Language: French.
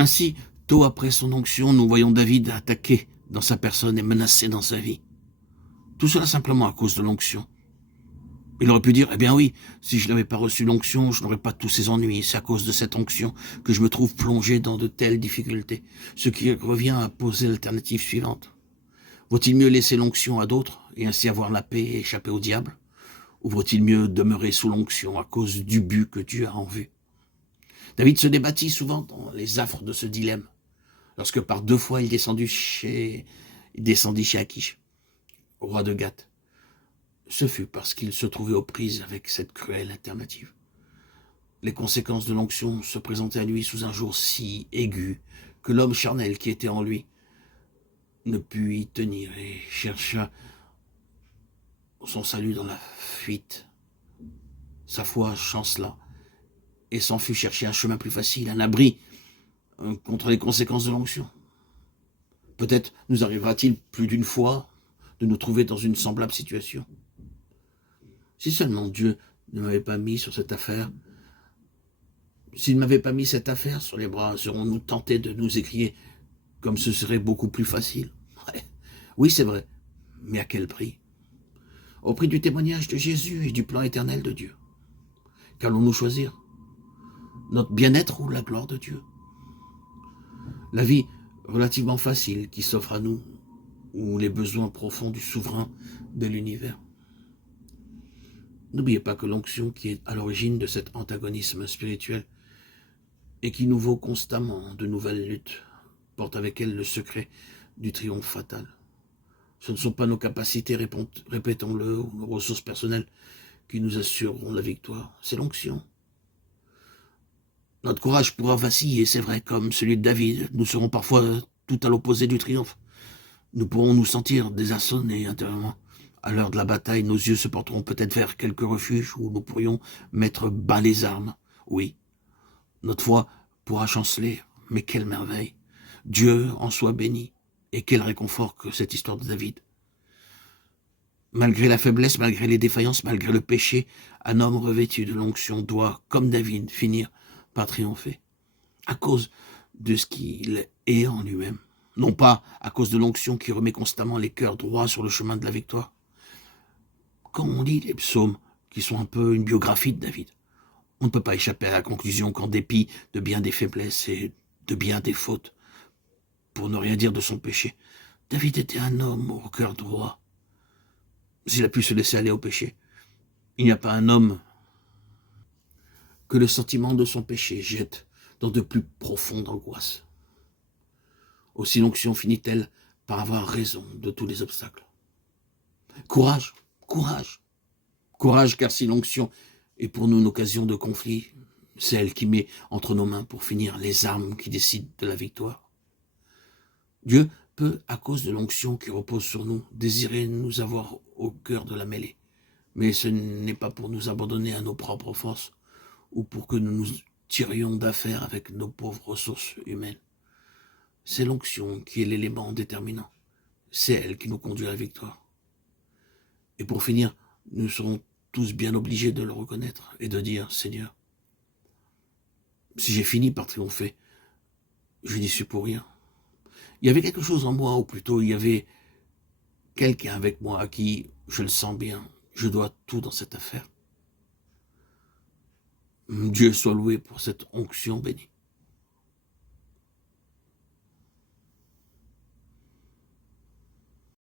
Ainsi, tôt après son onction, nous voyons David attaqué dans sa personne et menacé dans sa vie. Tout cela simplement à cause de l'onction. Il aurait pu dire, eh bien oui, si je n'avais pas reçu l'onction, je n'aurais pas tous ces ennuis. C'est à cause de cette onction que je me trouve plongé dans de telles difficultés. Ce qui revient à poser l'alternative suivante. Vaut-il mieux laisser l'onction à d'autres et ainsi avoir la paix et échapper au diable? Ou vaut-il mieux demeurer sous l'onction à cause du but que Dieu a en vue? David se débattit souvent dans les affres de ce dilemme, lorsque par 2 fois il descendit chez Achish, au roi de Gath. Ce fut parce qu'il se trouvait aux prises avec cette cruelle alternative. Les conséquences de l'onction se présentaient à lui sous un jour si aigu que l'homme charnel qui était en lui ne put y tenir et chercha son salut dans la fuite. Sa foi chancela et s'en fut chercher un chemin plus facile, un abri contre les conséquences de l'onction. Peut-être nous arrivera-t-il plus d'une fois de nous trouver dans une semblable situation. Si seulement Dieu ne m'avait pas mis sur cette affaire, s'il ne m'avait pas mis cette affaire sur les bras, serons-nous tentés de nous écrier comme ce serait beaucoup plus facile? Ouais. Oui, c'est vrai, mais à quel prix? Au prix du témoignage de Jésus et du plan éternel de Dieu. Qu'allons-nous choisir? Notre bien-être ou la gloire de Dieu? La vie relativement facile qui s'offre à nous, ou les besoins profonds du souverain de l'univers? N'oubliez pas que l'onction qui est à l'origine de cet antagonisme spirituel et qui nous vaut constamment de nouvelles luttes porte avec elle le secret du triomphe fatal. Ce ne sont pas nos capacités, répétons-le, ou nos ressources personnelles qui nous assureront la victoire, c'est l'onction. Notre courage pourra vaciller, c'est vrai, comme celui de David. Nous serons parfois tout à l'opposé du triomphe. Nous pourrons nous sentir désarçonnés intérieurement. À l'heure de la bataille, nos yeux se porteront peut-être vers quelques refuges où nous pourrions mettre bas les armes. Oui, notre foi pourra chanceler, mais quelle merveille! Dieu en soit béni, et quel réconfort que cette histoire de David. Malgré la faiblesse, malgré les défaillances, malgré le péché, un homme revêtu de l'onction doit, comme David, finir par triompher, à cause de ce qu'il est en lui-même. Non pas à cause de l'onction qui remet constamment les cœurs droits sur le chemin de la victoire. Quand on lit les psaumes, qui sont un peu une biographie de David, on ne peut pas échapper à la conclusion qu'en dépit de bien des faiblesses et de bien des fautes, pour ne rien dire de son péché, David était un homme au cœur droit. S'il a pu se laisser aller au péché, il n'y a pas un homme que le sentiment de son péché jette dans de plus profondes angoisses. Aussi l'onction finit-elle par avoir raison de tous les obstacles. Courage, courage, courage, car si l'onction est pour nous une occasion de conflit, c'est elle qui met entre nos mains pour finir les armes qui décident de la victoire. Dieu peut, à cause de l'onction qui repose sur nous, désirer nous avoir au cœur de la mêlée. Mais ce n'est pas pour nous abandonner à nos propres forces ou pour que nous nous tirions d'affaire avec nos pauvres ressources humaines. C'est l'onction qui est l'élément déterminant. C'est elle qui nous conduit à la victoire. Et pour finir, nous serons tous bien obligés de le reconnaître et de dire, Seigneur, si j'ai fini par triompher, je n'y suis pour rien. Il y avait quelque chose en moi, ou plutôt il y avait quelqu'un avec moi à qui, je le sens bien, je dois tout dans cette affaire. Dieu soit loué pour cette onction bénie.